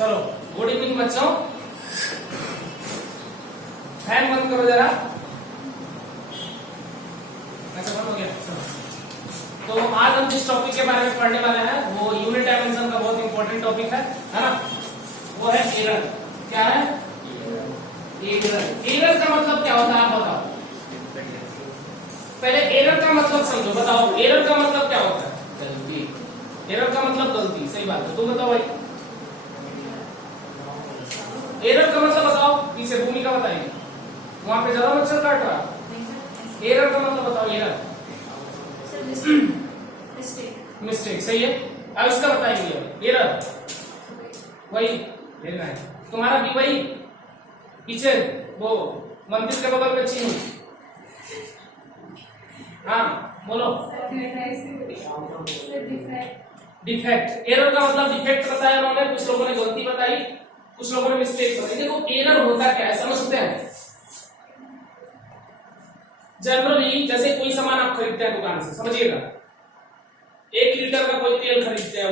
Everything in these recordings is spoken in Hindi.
चलो गुड इवनिंग बच्चों, फैन बंद करो जरा। अच्छा बंद हो गया। चलो तो आज हम जिस टॉपिक के बारे में पढ़ने वाले हैं वो यूनिट डायमेंशन का बहुत इंपॉर्टेंट टॉपिक है ना। वो है एरर। क्या है एरर? एरर का मतलब क्या होता है आप बताओ। पहले एरर का मतलब समझो, बताओ एरर का मतलब क्या होता है? गलती। एरर का मतलब गलती, सही बात है। तुम बताओ भाई, एरर का मतलब बताओ। पीछे भूमिका बताइए, वहां पे ज्यादा मच्छर काट रहा। एरर का मतलब बताओ। एरर मिस्टेक, सही है। अब इसका बताएंगे एरर। वही लेना है तुम्हारा भी, वही पीछे वो मंदिर के बगल में चीन। हाँ बोलो। डिफेक्ट। एरर का मतलब डिफेक्ट बताया उन्होंने, कुछ लोगों ने गलती बताई, कुछ लोगों ने मिस्टेक बताई। देखो एरर होता क्या है समझते हैं। जनरली जैसे कोई सामान आप खरीदते हैं दुकान से, समझिएगा 1 लीटर का कोई तेल खरीदते हैं,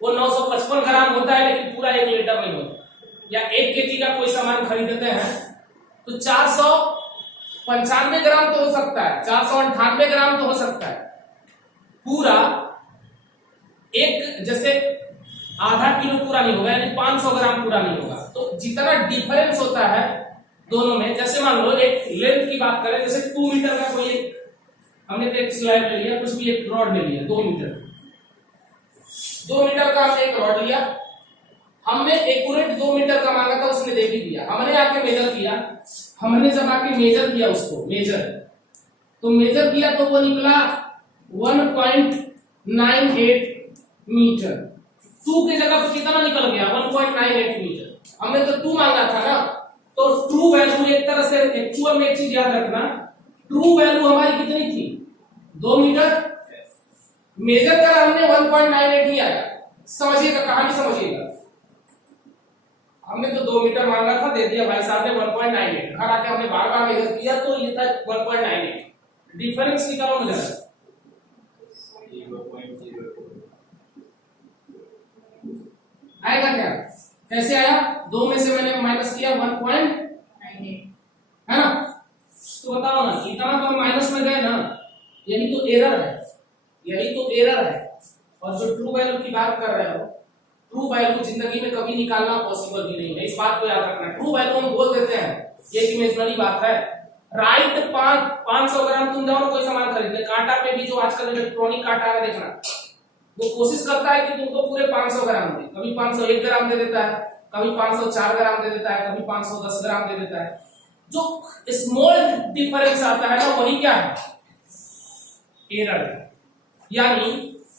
वो 955 ग्राम होता है लेकिन पूरा 1 लीटर नहीं होता। या 1 केजी का कोई सामान खरीदते हैं तो 495 ग्राम तो हो सकता है, 498 ग्राम तो हो सकता है। पूरा एक जैसे आधा किलो पूरा नहीं होगा, यानी 500 ग्राम पूरा नहीं होगा। तो जितना डिफरेंस होता है दोनों में, जैसे मान लो एक लेंथ की बात करें, जैसे 2 मीटर का कोई एक, हमने तो एक स्लैब ले लिया, कुछ भी एक रॉड ले लिया 2 मीटर, 2 मीटर का हमने एक रॉड लिया, हमने एक्यूरेट 2 मीटर का मांगा था, उसने दे भी दिया। हमने आके मेजर किया, हमने जब आके मेजर किया उसको तो मेजर किया तो वो निकला 1.98 मीटर। 2 की जगह पर कितना निकल गया? 1.98 मीटर। हमने तो 2 मांगा था ना, तो ट्रू वैल्यू एक तरह से एक्चुअल में एक चीज याद रखना, ट्रू वैल्यू हमारी कितनी थी? 2 मीटर। मेजर करा हमने 1.98 ही आया। समझिएगा कहानी, समझिएगा। हमने तो 2 मीटर मांगा था, दे दिया भाई साहब ने 1.98। घर आके हमने बार बार मेजर किया तो ये था 1.98। डिफरेंस निकालो मुझे। आएगा क्या? कैसे आया? 2 में से मैंने माइनस किया 1.98, है ना। तो बताओ ना, इतना तो हम माइनस में गए ना। यही तो एरर है, यही तो एरर है। और जो ट्रू वैल्यू की बात कर रहे हो, ट्रू वैल्यू जिंदगी में कभी निकालना पॉसिबल भी नहीं है, इस बात को याद रखना। ट्रू वैल्यू हम बोल देते हैं, ये एक इमेजिनरी बात है। राइट 500 ग्राम तुम जाओ कोई सामान खरीदने, कांटा पे भी जो आजकल इलेक्ट्रॉनिक कांटा है देखना, वो कोशिश करता है कि तुमको पूरे 500 ग्राम दे। कभी 501 ग्राम दे देता है, कभी 504 ग्राम दे देता है, कभी 510 ग्राम दे देता है। जो स्मॉल डिफरेंस आता है ना, वही क्या है? एरर। यानी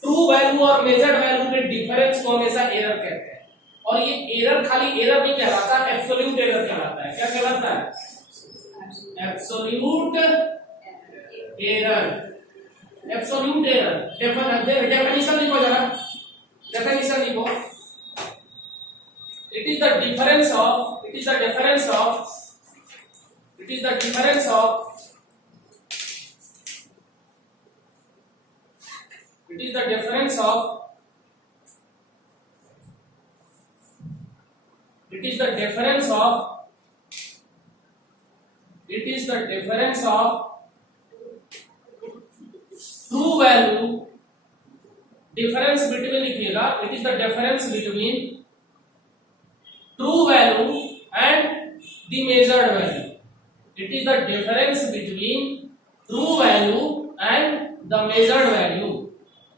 ट्रू वैल्यू और मेजर्ड वैल्यू के डिफरेंस को हमेशा एरर कहते हैं। और ये एरर खाली एरर नहीं कहलाता, एब्सोल्यूट एरर कहलाता है। क्या कहलाता है? Absolute error. Absolute error definition लिखो जरा, डेफिनेशन लिखो। It is the difference of it is the difference of it is the difference of it is the difference of it is the difference of it is the difference of true value, difference between लिखिएगा, it is the difference between true value and the measured value. It is the difference between true value and the measured value.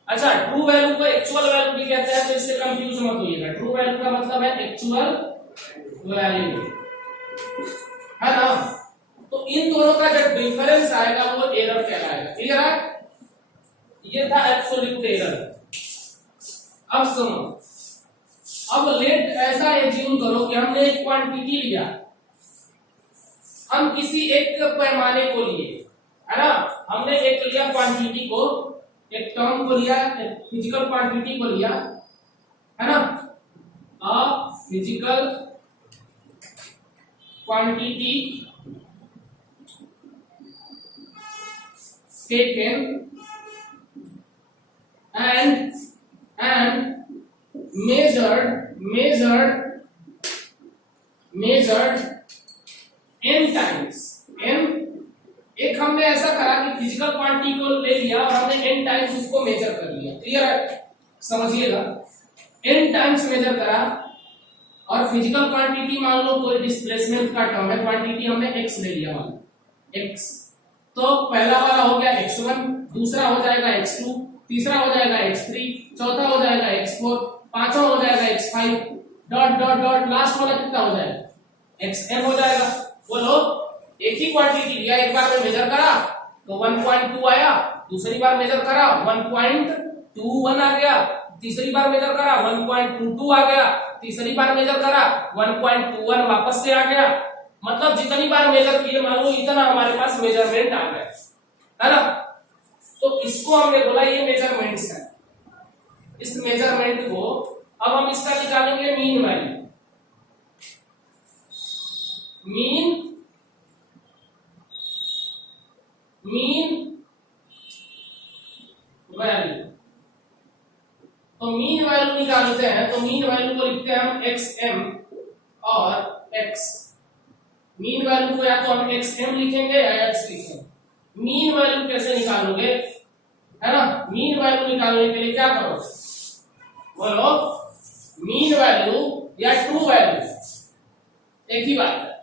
अच्छा, ट्रू वैल्यू को एक्चुअल वैल्यू भी कहते हैं, तो इससे कंफ्यूज मत होइएगा। ट्रू वैल्यू का मतलब है एक्चुअल वैल्यू, है ना। तो इन दोनों का जो डिफरेंस आएगा वो एरर कहलाएगा। क्लियर है? ये था एब्सोल्यूट एरर। अब सुनो, अब लेट ऐसा एज्यूम करो कि हमने एक क्वांटिटी लिया, हम किसी एक पैमाने को लिए, है ना। हमने एक लिया क्वांटिटी को, एक टर्म को लिया, एक फिजिकल क्वांटिटी को लिया, है ना। A physical quantity taken and measured n times n, एक हमने ऐसा करा कि फिजिकल क्वांटिटी को ले लिया और हमने n टाइम्स उसको मेजर कर लिया। क्लियर है? समझिएगा, n टाइम्स मेजर करा और फिजिकल क्वांटिटी मान लो कोई डिस्प्लेसमेंट का टर्म है, क्वांटिटी हमने x ले लिया, मान लो x, तो पहला वाला हो गया x1, दूसरा हो जाएगा x2, तीसरा हो जाएगा x3, चौथा हो जाएगा x4, पांचवा हो जाएगा x5, dot dot dot, last वाला कितना हो जाएगा xm हो जाएगा। बोलो, एक ही क्वांटिटी लिया, एक बार में मेजर करा तो 1.2 आया, दूसरी बार मेजर करा 1.21 आ गया, तीसरी बार मेजर करा 1.22 आ गया, तीसरी बार मेजर करा 1.21 वापस से आ गया। मतलब जितनी बार मेजर किए मान लो इतना हमारे पास मेजरमेंट आ गया, है ना? तो इसको हमने बोला ये मेजरमेंट्स है। इस मेजरमेंट को अब हम इसका निकालेंगे मीन वैल्यू। मीन वैल्यू, तो मीन वैल्यू निकालते हैं, तो मीन वैल्यू को लिखते हैं हम xm और x। मीन वैल्यू को या तो हम xm लिखेंगे या x लिखेंगे। मीन वैल्यू कैसे निकालोगे, है ना? मीन वैल्यू निकालने के लिए क्या करो, बोलो, मीन वैल्यू या ट्रू वैल्यू एक ही बात है।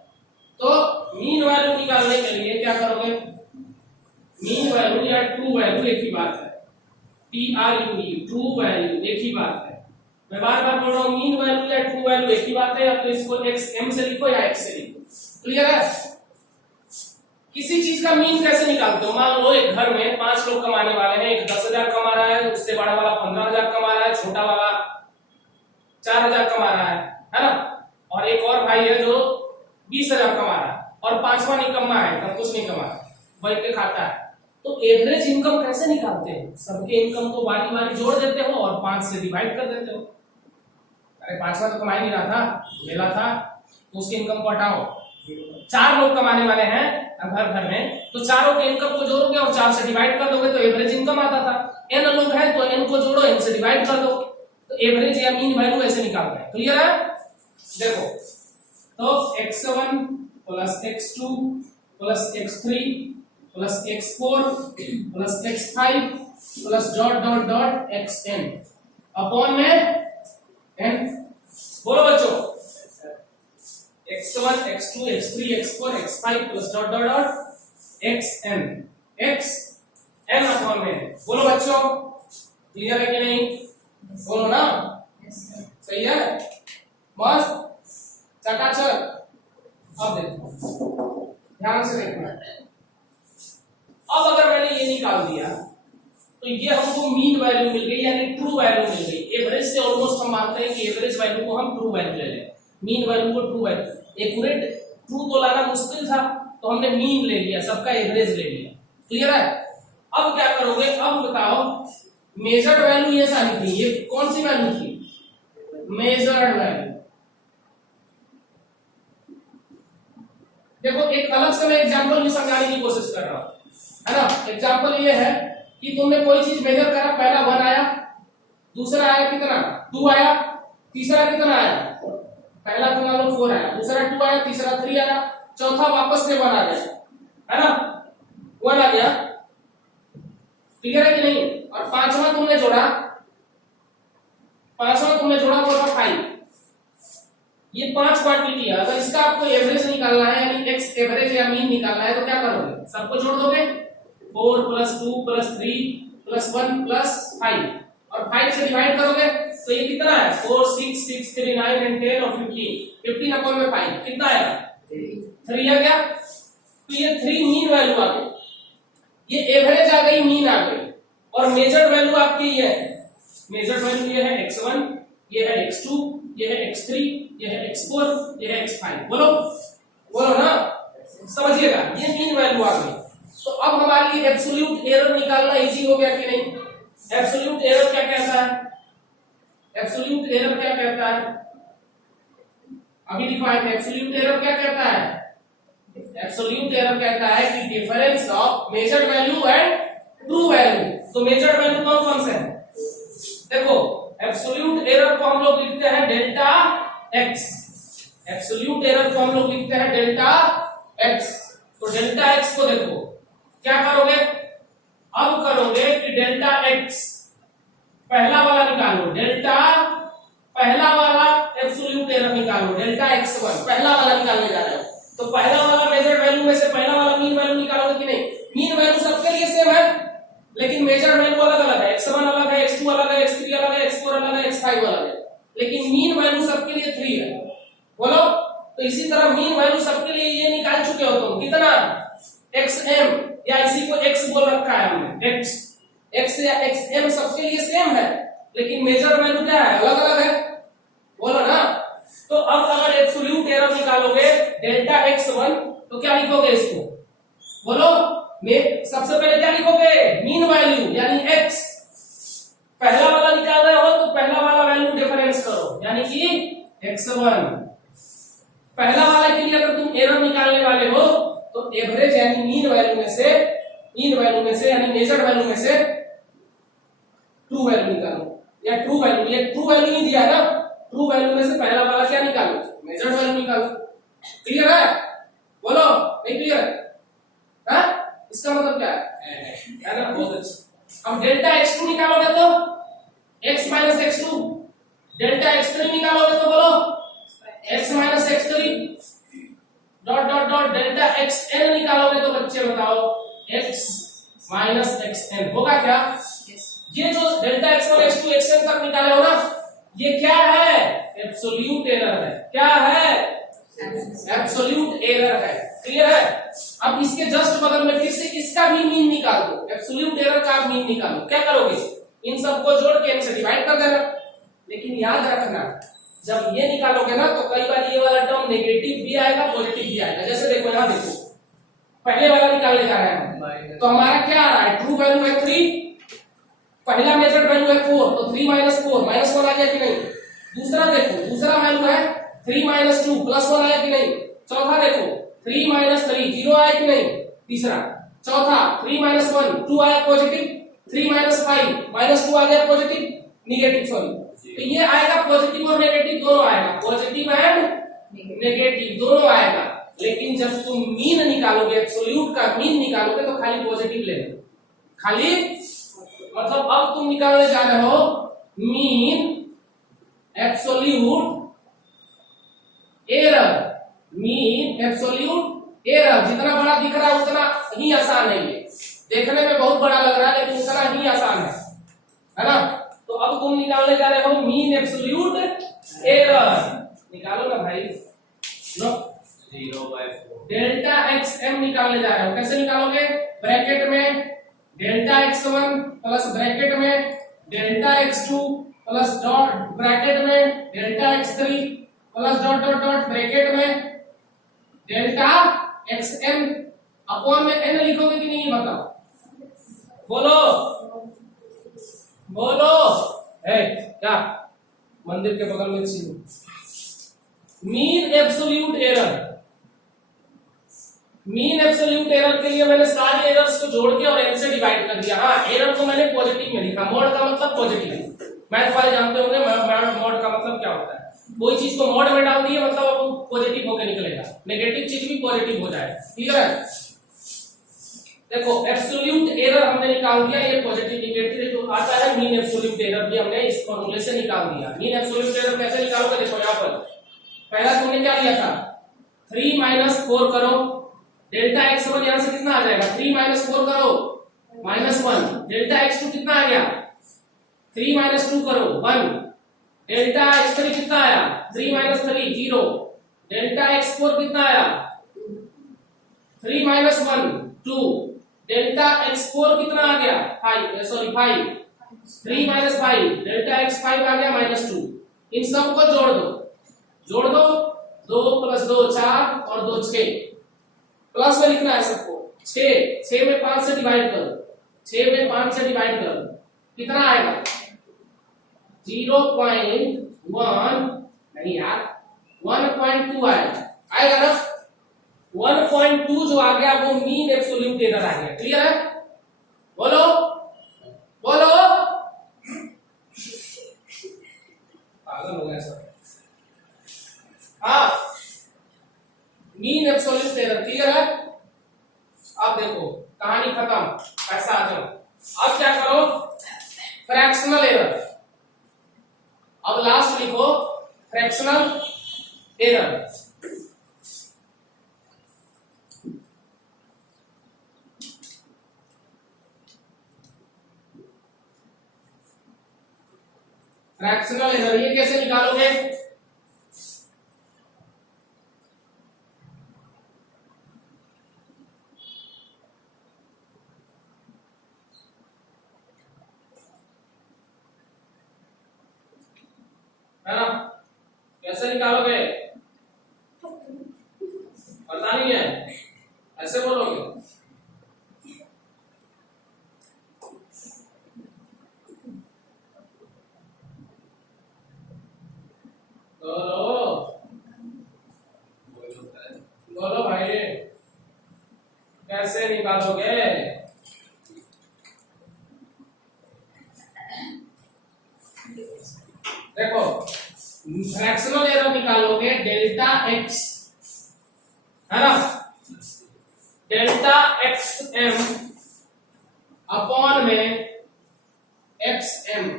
तो मीन वैल्यू निकालने के लिए क्या करोगे, मीन वैल्यू या ट्रू वैल्यू एक ही बात है, TRUE, ट्रू वैल्यू एक ही बात है। मैं बार बार बोल रहा हूँ, मीन वैल्यू या ट्रू वैल्यू एक ही बात है, या तो इसको xm से लिखो या x से लिखो। क्लियर है? किसी चीज का मीन कैसे निकालते हो, मान लो एक घर में 5 लोग कमाने वाले हैं, एक 10,000 कमा रहा है, उससे बड़ा वाला 15,000 कमा रहा है, छोटा वाला 4,000 कमा रहा है ना? और एक और भाई है जो 20,000 कमा रहा है और पांचवा निकम्मा है, तब कुछ नहीं कमा रहा, बैठ के खाता है। तो एवरेज इनकम कैसे निकालते हो, सबके इनकम को बारी बारी जोड़ देते हो और 5 से डिवाइड कर देते हो। अरे पांचवा तो कमा ही नहीं रहा था, मेला था, तो उसके इनकम को हटाओ। 4 लोग कमाने वाले हैं घर में, तो चारों के इनकम को जोड़ोगे और 4 से डिवाइड कर दोगे तो एवरेज इनकम आता था। n लोग हैं तो n को जोड़ो, n से डिवाइड कर दो, तो एवरेज या मीन वैल्यू ऐसे निकालते हैं। क्लियर है? देखो, तो x1 plus x2 plus x3 plus x4 plus x5 plus dot dot dot xn upon में n। बोलो बच्चों, x1 x2 x3 x4 x5 plus dot dot dot xn upon में। बोलो बच्चों, क्लियर है कि नहीं? बोलो ना, सही है, मस्त, चकाचक। अब देखो, ध्यान से देखना। अब अगर मैंने ये निकाल दिया तो ये हमको मीन वैल्यू मिल गई, यानी ट्रू वैल्यू मिल गई। एवरेज से ऑलमोस्ट हम मानते हैं कि एवरेज वैल्यू को हम ट्रू वैल्यू ले लें, मीन वैल्यू को ट्रू वैल्यू। एक्यूरेट ट्रू तो लाना मुश्किल था, तो हमने मीन ले लिया, सबका एवरेज ले लिया। क्लियर है? अब क्या करोगे, अब बताओ, मेजर्ड वैल्यू ये सारी थी, ये कौन सी वैल्यू थी, मेजर्ड वैल्यू। देखो, एक अलग से मैं एग्जांपल भी समझाने की कोशिश कर रहा हूं, है ना? एग्जांपल ये है कि तुमने कोई चीज मेजर करा, पहला 1 आया, दूसरा आया कितना 2 आया, तीसरा कितना आया, पहला तो मान लो 4 आया, दूसरा 2 आया, तीसरा 3 आया, चौथा वापस से 1 आ गया, है ना? 1 आ गया। क्लियर है कि नहीं? और पांचवा तुमने जोड़ा बोला 5। ये 5 क्वांटिटी है। अगर इसका आपको एवरेज निकालना है, यानी एक्स एवरेज या मीन निकालना है, तो क्या करोगे, सबको जोड़ दोगे, 4 प्लस 2 प्लस 3 प्लस 1 प्लस 5 और 5 से डिवाइड करोगे तो ये कितना है, 4 6 6 3 9 and 10 और 15 अपॉन में 5 कितना आएगा, 3 आ गया। तो ये 3 मीन वैल्यू आ गई, ये एवरेज आ गई, मीन आ गई। और मेजर्ड वैल्यू आपकी ये है, मेजर्ड वैल्यू ये है x1, ये है x2, ये है x3, ये है x4, ये है x5। बोलो ना, समझिएगा, ये मीन वैल्यू आ गई। तो अब हमारे लिए एब्सोल्यूट एरर निकालना इजी हो गया कि नहीं? एब्सोल्यूट एरर क्या कहता है, एब्सोल्यूट एरर क्या कहता है, अभी डिफाइन। एब्सोल्यूट एरर क्या कहता है, एब्सोल्यूट एरर कहता है कि difference of measured value and true value. तो मेजर्ड वैल्यू कौन कौन से है, देखो, एब्सोल्यूट एरर को हम एक्स, एब्सोल्यूट एरर को हम लोग लिखते हैं डेल्टा एक्स। तो डेल्टा एक्स को देखो क्या करोगे, अब करोगे कि डेल्टा एक्स पहला वाला निकालो, डेल्टा पहला वाला एब्सोल्यूट एरर निकालो, डेल्टा एक्स वन पहला वाला निकालने जा रहे हो। तो पहला वाला मेजर वैल्यू में से पहला वाला मीन वैल्यू निकालोगे कि नहीं? मीन वैल्यू सबके लिए सेम है, लेकिन मेजर वैल्यू अलग अलग है, x1 अलग है, x2 अलग है, x3 अलग है, x4 अलग है, x5 अलग है, लेकिन मीन वैल्यू सबके लिए 3 है। बोलो। तो इसी तरह मीन वैल्यू सबके लिए ये निकाल चुके हो तुम, कितना? xm, या इसी को x बोल रखा है हमने, x या xm सबके लिए सेम है, लेकिन मेजर वैल्यू क्या है? अलग अलग है। बोलो ना। तो अब अगर एब्सोल्यूट एरर निकालोगे डेल्टा x1 तो क्या लिखोगे इसको? बोलो। सबसे पहले क्या लिखोगे? मीन वैल्यू यानी x। पहला वाला निकाल रहे हो तो पहला वाला वैल्यू डिफरेंस करो, यानी कि x1। पहला वाला के लिए अगर तुम एरर निकालने वाले हो तो एवरेज यानी मीन वैल्यू में से यानी मेजर वैल्यू में से ट्रू वैल्यू निकालो, या ट्रू वैल्यू, ये ट्रू वैल्यू नहीं दिया ना, ट्रू वैल्यू में से पहला वाला क्या निकालो? मेजर वैल्यू निकालो। क्लियर है? बोलो। नहीं क्लियर है? इसका मतलब क्या है ना? बहुत अच्छा। अब डेल्टा x2 निकालोगे तो x minus x2, delta x3 निकालोगे तो बोलो x minus x3 dot dot dot, delta xn निकालोगे तो बच्चे बताओ x माइनस xn होगा क्या? ये जो डेल्टा x1 x2 xn तक निकाले हो ना, ये क्या है? एब्सोल्यूट एरर है। क्या है? एब्सोल्यूट एरर है। क्लियर है? अब इसके जस्ट बगल में फिर से इसका भी मीन निकाल दो, एब्सोल्यूट एरर का मीन निकालो। क्या करोगे? इन सबको जोड़ के इनसे डिवाइड कर देना। लेकिन याद रखना, जब ये निकालोगे ना तो कई बार ये वाला टर्म नेगेटिव भी आएगा, पॉजिटिव भी आएगा। जैसे देखो यहां देखो, पहले वाला निकालने जा रहे हैं तो हमारा क्या आ रहा है? ट्रू वैल्यू है 3, पहला मेजर्ड वैल्यू है 4, तो 3 माइनस 4 माइनस 1 आ गया कि नहीं? दूसरा देखो, दूसरा वैल्यू है 3 माइनस 2 प्लस 1 आया कि नहीं? चौथा देखो 3 माइनस 3 0 आया कि नहीं? तीसरा। चौथा 3 माइनस 1 2 आया पॉजिटिव, 3 माइनस 5 माइनस 2 आ गया पॉजिटिव, निगेटिव सॉरी। तो ये आएगा पॉजिटिव और नेगेटिव दोनों आएगा, पॉजिटिव एंड नेगेटिव दोनों आएगा। लेकिन जब तुम मीन निकालोगे, एब्सोल्यूट का मीन निकालोगे तो खाली पॉजिटिव लेना, खाली मतलब अब तुम निकालने जा रहे हो mean absolute error. Mean absolute error जितना बड़ा दिख रहा है उतना ही आसान है, ये देखने में बहुत बड़ा लग रहा है लेकिन उतना ही आसान है ना? तो अब तुम निकालने जा रहे हो मीन एब्सोल्यूट एरर। निकालो ना भाई। लो 0/4 डेल्टा xm निकालने जा रहे हो। कैसे निकालोगे? ब्रैकेट में डेल्टा x1 प्लस ब्रैकेट में delta x2 plus dot bracket में delta x3 plus dot dot dot bracket में डेल्टा xm अपॉन में n लिखोगे कि नहीं बताओ? बोलो बोलो। है क्या? मंदिर के बगल में mean absolute error. Mean absolute error के लिए मैंने सारे एरर्स को जोड़ के और n से डिवाइड कर दिया। हाँ, एरर को मैंने पॉजिटिव में लिखा, मॉड का मतलब पॉजिटिव है। मैथ वाले जानते होंगे मॉड का मतलब क्या होता है। कोई चीज को मॉड में डाल दिए मतलब वो पॉजिटिव होकर निकलेगा, नेगेटिव चीज भी पॉजिटिव हो जाए। क्लियर है? देखो एब्सोल्यूट एरर हमने निकाल दिया, ये पॉजिटिव नेगेटिव तो आता है। मीन एब्सोल्यूट एरर भी हमने इस फॉर्मूले से निकाल दिया। मीन एब्सोल्यूट एरर कैसे निकालोगे? देखो यहाँ पर पहला तुमने क्या लिया था? 3 माइनस 4 करो, डेल्टा x1 यहां से कितना आ जाएगा? 3 माइनस 4 करो -1, डेल्टा x2 कितना आ गया? 3 माइनस 2 करो 1, डेल्टा x3 कितना आया? 3 माइनस 3 0, डेल्टा x4 कितना आया? 3 माइनस 1 2, डेल्टा x4 कितना आ गया? 5 सॉरी 5, 3 माइनस 5 डेल्टा x5 आ गया -2। इन सबको जोड़ दो, जोड़ दो 2 + 2 4 और 2 6, प्लस में लिखना है सबको। 6 में 5 से डिवाइड करो, 6 में 5 से डिवाइड करो, कितना आएगा? 0.1 नहीं यार 1.2 आएगा ना? 1.2 जो आ गया वो मीन एब्सोल्यूट एरर आ गया। क्लियर है? बोलो बोलो। पागल हो गया सब। अब क्या करो, फ्रैक्शनल एरर। अब लास्ट लिखो फ्रैक्शनल एरर। फ्रैक्शनल एरर ये कैसे निकालोगे? है ना, कैसे निकालोगे? पता नहीं है, ऐसे बोलोगे? बोलो भाई, कैसे निकालोगे? देखो, फ्रैक्शनल एरर निकालोगे डेल्टा एक्स, है ना, डेल्टा एक्स एम अपॉन में एक्स एम,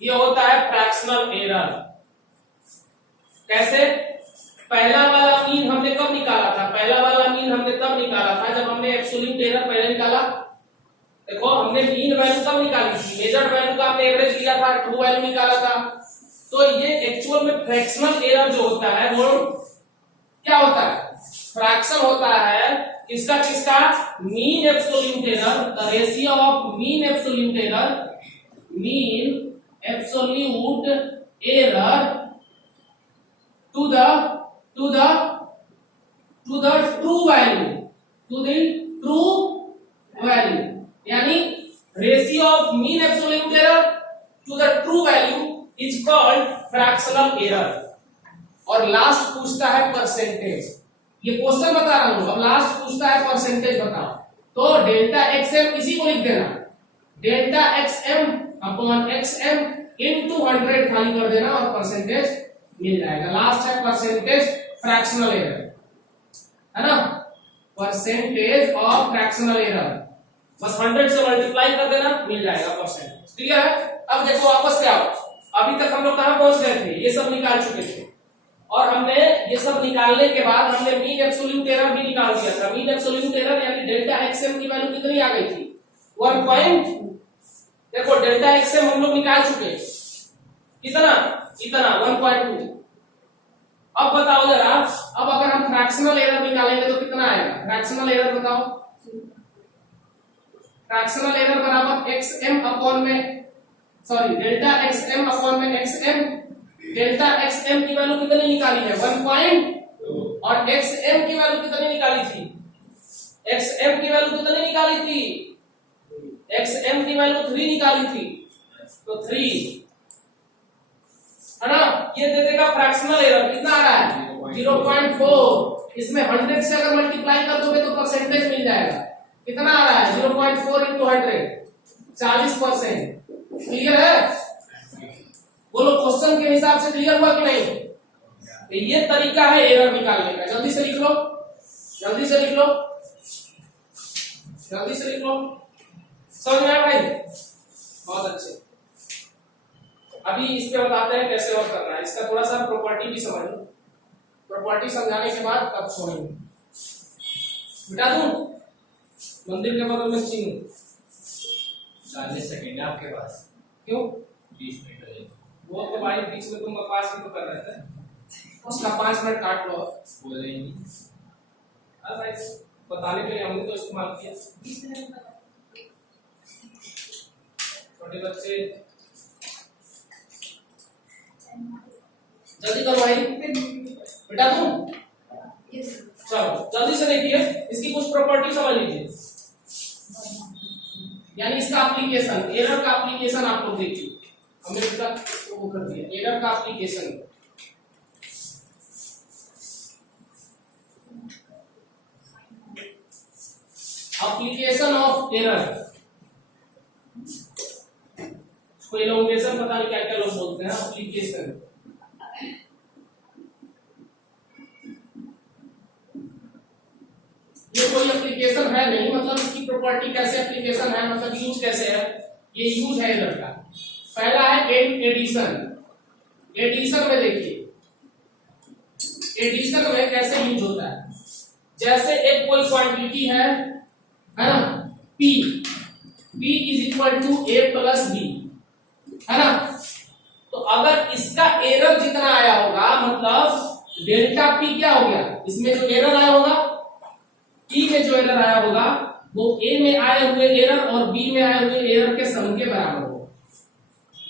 ये होता है फ्रैक्शनल एरर। कैसे? पहला वाला मीन हमने कब निकाला था? पहला वाला मीन हमने तब निकाला था जब हमने एब्सोल्यूट एरर पहले निकाला। देखो, हमने मीन वैल्यू कब निकाली थी? मेजर्ड वैल्यू का हमने एवरेज लिया था, ट्रू वैल्यू निकाला था। तो ये एक्चुअल में फ्रैक्शनल एरर जो होता है वो क्या होता है? फ्रैक्शन होता है किसका किसका? Mean absolute error, the ratio of mean absolute error, mean absolute error to the true value, to the true value, यानी ratio of mean absolute error to the true value is called fractional error. और लास्ट पूछता है परसेंटेज। ये क्वेश्चन बता रहा हूं, अब लास्ट पूछता है परसेंटेज बताओ। तो डेल्टा एक्स एम इसी को लिख देना, delta X M upon X M into 100 खाली कर देना और परसेंटेज मिल जाएगा। लास्ट है परसेंटेज फ्रैक्शनल एरर, है ना, परसेंटेज ऑफ फ्रैक्शनल एरर, बस 100 से मल्टीप्लाई कर देना, मिल जाएगा परसेंटेज। क्लियर है? अब देखो वापस से आओ, अभी तक हम लोग कहां पहुंच गए थे? ये सब निकाल चुके थे और हमने ये सब निकालने के बाद हमने मीन एब्सोल्यूट एरर भी निकाल दिया था। मीन एब्सोल्यूट एरर यानी डेल्टा एक्सएम की वैल्यू कितनी आ गई थी? 1 पॉइंट। देखो डेल्टा एक्सएम हम लोग निकाल चुके, कितना? इतना 1.2। अब बताओ जरा, अब अगर हम फ्रैक्शनल एरर निकालेंगे तो कितना आएगा? फ्रैक्शनल एरर बताओ। फ्रैक्शनल एरर बराबर xm अपॉन में, सॉरी, डेल्टा xm अपॉन में xm। डेल्टा xm की वैल्यू कितनी निकाली है? 1 पॉइंट। और xm की वैल्यू कितनी निकाली थी? xm की वैल्यू कितनी निकाली थी? xm की वैल्यू 3 निकाली थी, तो 3, है ना। ये दे देगा फ्रैक्शनल एरर, कितना आ रहा है? 0.4। इसमें 100 से अगर मल्टीप्लाई कर दोगे तो परसेंटेज मिल जाएगा। कितना आ रहा है? 0.4 इंटू 100, 40%। क्लियर है? बोलो, क्वेश्चन के हिसाब से क्लियर हुआ कि नहीं? तो ये तरीका है एरर निकालने का। जल्दी से लिख लो, जल्दी से लिख लो, जल्दी से लिख लो। समझ में आया भाई? बहुत अच्छे। अभी इस पे बताते हैं कैसे वर्क करना है। इसका थोड़ा सा प्रॉपर्टी भी समझ लो, प्रॉपर्टी समझाने के बाद तब छोड़ेंगे। बिठा दूं मंदिर के बगल में चीन 40 सेकंड है आपके पास। क्यों? 20 मिनट लगेगा। वो तो भाई बीच में तुम बकवास भी तो कर रहे थे, उसका 5 मिनट काट लो। बोले ही नहीं। हाँ भाई, बताने के लिए हमने तो इस्तेमाल किया। छोटे बच्चे जल्दी करो भाई, बेटा दूं? चलो जल्दी से देखिए, इसकी कुछ प्रॉपर्टी समझ लीजिए, यानी इसका एप्लीकेशन, एरर का एप्लीकेशन आप लोग देखिए। हमने इसका वो कर दिया, एरर का एप्लीकेशन। एप्लीकेशन ऑफ एरर, कोई एलोंगेशन पता नहीं क्या क्या लोग बोलते हैं, एप्लीकेशन। ये कोई एप्लीकेशन है नहीं, मतलब इसकी प्रॉपर्टी कैसे एप्लीकेशन है, मतलब यूज कैसे है, ये यूज है एरर का। पहला है एडिशन। एडिशन में देखिए, एडिशन में कैसे यूज होता है, जैसे एक कोई क्वांटिटी है ना, P is equal to A plus B, है ना। तो अगर इसका एरर जितना आया होगा, मतलब डेल्टा P क्या हो गया, इसमें जो एरर आया होगा, P में जो एरर आया होगा वो A में आए हुए एरर और B में आए हुए एरर के सम के बराबर होगा।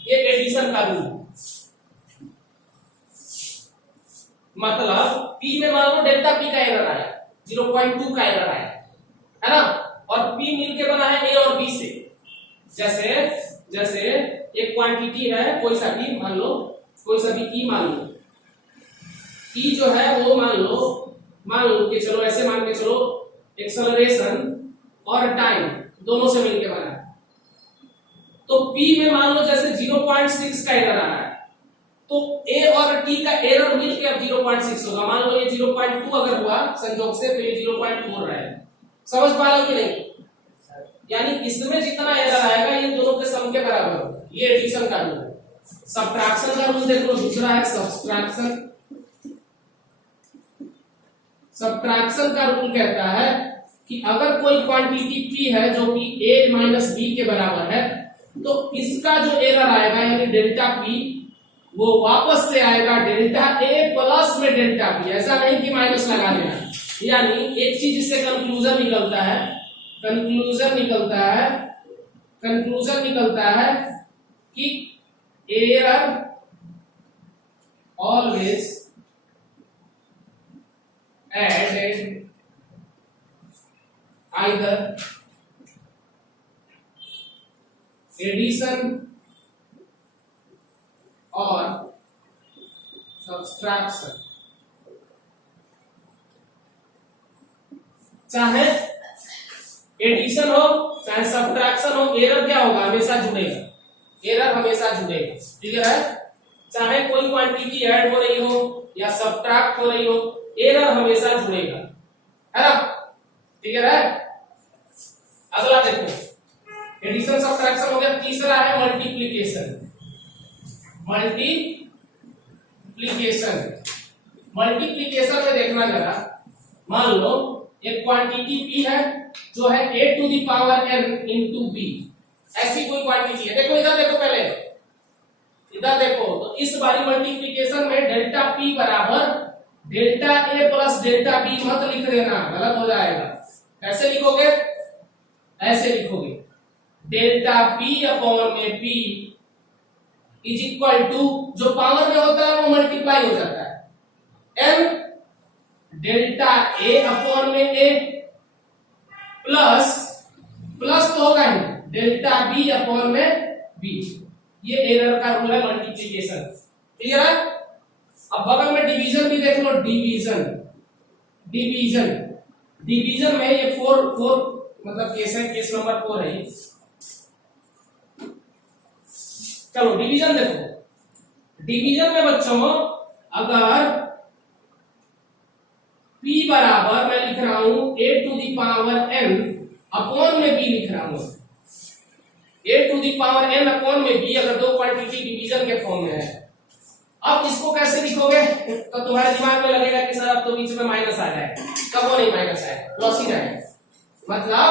ये एडिशन का रूल। मतलब P में मान लो डेल्टा P का एरर आया, 0.2 का एरर आया, है ना, और P मिलके बना है A और B से। जैसे एक क्वांटिटी है कोई सा भी, मान लो कोई सा भी E मान लो, E जो है वो मान लो कि चलो ऐसे मान के चलो एक्सेलरेशन और टाइम दोनों से मिलके बना है। तो P में मान लो जैसे 0.6 का एरर आ रहा है, तो A और T का एरर मिलके अब 0.6 होगा। मान लो ये 0.2 अगर हुआ संयोग से, तो ये 0.4 रहेगा। समझ पा रहे हो कि नहीं? यानी इसमें जितना एरर आएगा ये दोनों के सम के बराबर होगा। ये एडिशन का रूल है। सबट्रैक्शन का रूल देख लो, दूसरा है सब्सट्रैक्शन। सबट्रैक्शन का रूल कहता है कि अगर कोई क्वांटिटी P है जो कि A माइनस B के बराबर है, तो इसका जो एरर आएगा यानी डेल्टा P वो वापस से आएगा डेल्टा A प्लस में डेल्टा B। ऐसा नहीं कि माइनस लगा देना। यानी एक चीज इससे कंक्लूजन निकलता है कि error always added either addition or subtraction। चाहे एडिशन हो चाहे सब्ट्रैक्शन हो, एरर क्या होगा, हमेशा जुड़ेगा। एरर हमेशा जुड़ेगा, ठीक है। चाहे कोई क्वांटिटी ऐड हो रही हो या सब्ट्रैक्ट हो रही हो, एरर हमेशा जुड़ेगा, है ना, ठीक है। अगला देखो, एडिशन सब्ट्रैक्शन हो गया। तीसरा है मल्टीप्लिकेशन। मल्टीप्लिकेशन में देखना जरा, मान लो एक क्वांटिटी P है जो है A to the power n into B। ऐसी कोई क्वांटिटी है, देखो इधर देखो, पहले इधर देखो। तो इस बारी मल्टीप्लिकेशन में डेल्टा P बराबर delta A plus delta B मत लिख देना, गलत हो जाएगा। कैसे लिखोगे, ऐसे लिखोगे, डेल्टा P अपॉन में P इज इक्वल टू, जो पावर में होता है वो मल्टीप्लाई हो जाता है, n डेल्टा A अपॉन में A प्लस तो होगा ही डेल्टा B अपॉन में B। ये एरर का रूल है मल्टीप्लिकेशन, क्लियर है। अब बगल में डिवीजन भी देख लो। डिवीजन में ये 4 मतलब केस है, केस नंबर 4 है। चलो डिवीजन देखो। डिवीजन में बच्चों अगर P बराबर मैं लिख रहा हूं A to the power n upon में B लिख रहा हूं। A to the power n upon में B अगर दो क्वांटिटी डिवीजन के फॉर्म में है। अब इसको कैसे लिखोगे, तो तुम्हारे दिमाग में लगेगा कि सर अब तो बीच में माइनस आ जाए। कब वो नहीं माइनस आएगा, प्लस ही जाएगा। मतलब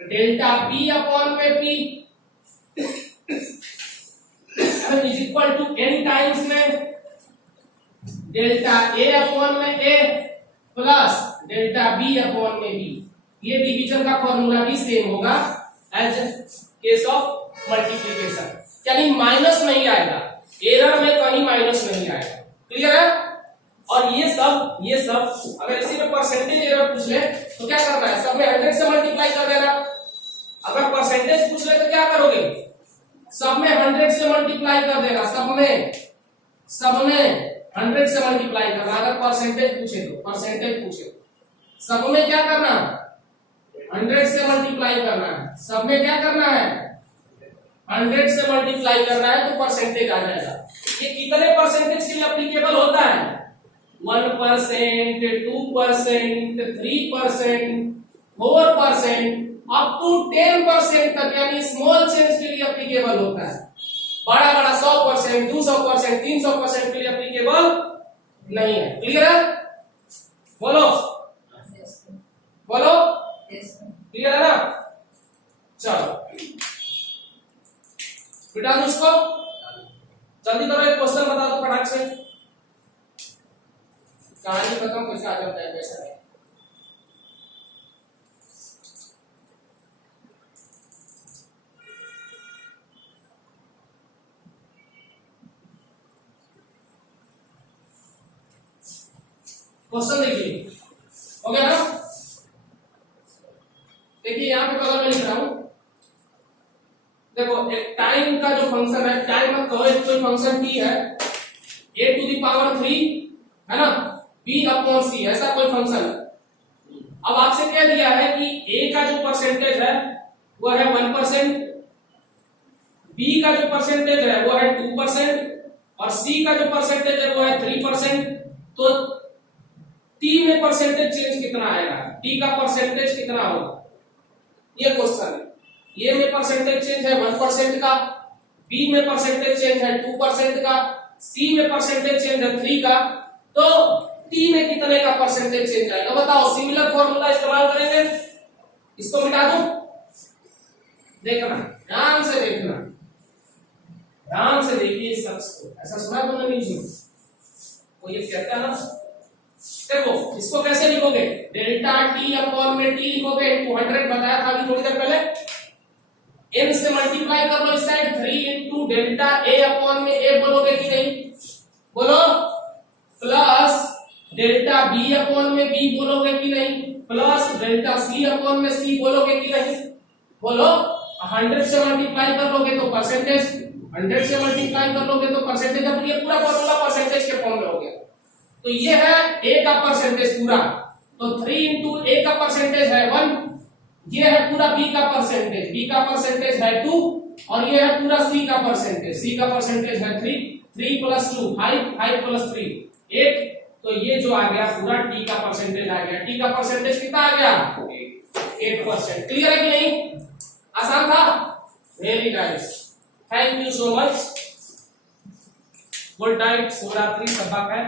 डेल्टा P अपॉन में P is equal to n times में डेल्टा A अपॉन में A plus delta B upon में B। ये डिवीजन का फॉर्मूला भी सेम होगा एज केस ऑफ मल्टीप्लिकेशन, यानी माइनस नहीं आएगा, एरर में कहीं माइनस नहीं आएगा, क्लियर है। और ये सब अगर इसी में परसेंटेज एरर पूछ ले तो क्या करना है, सब में 100 से मल्टीप्लाई कर देना। अगर परसेंटेज पूछ ले तो क्या करोगे, सब में 100 से मल्टीप्लाई कर देना, सब में 100 से मल्टीप्लाई करना। अगर परसेंटेज पूछे तो सब में क्या करना, 100 से मल्टीप्लाई करना है। सब में क्या करना है, 100 से मल्टीप्लाई करना है, तो परसेंटेज आ जाएगा। ये कितने परसेंटेज के लिए एप्लीकेबल होता है, 1%, 2%, 3%, 4%, अप टू 10% तक यानी स्मॉल चेंज के लिए एप्लीकेबल होता है। बड़ा बड़ा 100%, 200%, 300% के लिए एप्लीकेबल नहीं है। क्लियर है? बोलो बोलो, क्लियर है ना? चलो बिटा दो उसको, जल्दी करो, एक क्वेश्चन बता दो फटाक से। कहानी खत्म, पैसा आ जाता है, पैसा नहीं। क्वेश्चन देखिए, हो गया ना? देखिए यहां पे कलर में लिख रहा हूं। देखो एक टाइम का जो फंक्शन है, टाइम मत कहो, एक कोई फंक्शन t है, a टू द पावर 3 है ना, b अपॉन c, ऐसा कोई फंक्शन है। अब आपसे कह दिया है कि a का जो परसेंटेज है वो है 1%, b का जो परसेंटेज है वो है 2% और c का जो परसेंटेज है वो है 3%। तो t में परसेंटेज चेंज कितना आएगा, t का परसेंटेज कितना होगा, ये क्वेश्चन है। ये में परसेंटेज चेंज है 1% का, बी में परसेंटेज चेंज है 2% का, सी में परसेंटेज चेंज है 3 का, तो टी में कितने का परसेंटेज चेंज आएगा बताओ। सिमिलर फॉर्मूला इस्तेमाल करेंगे, इसको मिटा दो। देखना ध्यान से, देखना ध्यान से, देखिए इस शख्स को, ऐसा सुना तुमने न्यूज़ में, वो ये कहता है ना, देखो इसको कैसे लिखोगे, डेल्टा टी अपॉन में टी लिखोगे, 200 बताया था अभी थोड़ी देर पहले, n से मल्टीप्लाई कर लो इस side, 3 into delta a upon में a बोलोगे कि नहीं, बोलो, प्लस डेल्टा b अपॉन में b बोलोगे कि नहीं, प्लस डेल्टा c अपॉन में c बोलोगे कि नहीं, बोलो। 100 से मल्टीप्लाई कर लोगे तो परसेंटेज, 100 से मल्टीप्लाई कर लोगे तो परसेंटेज, अब ये पूरा फॉर्मूला परसेंटेज के फॉर्म में हो गया। तो ये है a का परसेंटेज पूरा, तो 3 इंटू a का परसेंटेज है 1, ये है पूरा b का परसेंटेज, b का परसेंटेज है 2 और ये है पूरा c का परसेंटेज, c का परसेंटेज है 3, 3 प्लस 2 5, 5 प्लस 3 8, तो ये जो आ गया पूरा t का परसेंटेज आ गया। t का परसेंटेज कितना आ गया, 8%। क्लियर है कि नहीं, आसान था? Very nice, thank you so much, good night, Shivratri सबक है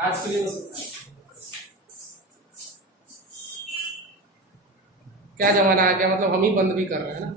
आज के लिए, बस क्या जमाना आ गया, मतलब हम ही बंद भी कर रहे हैं ना।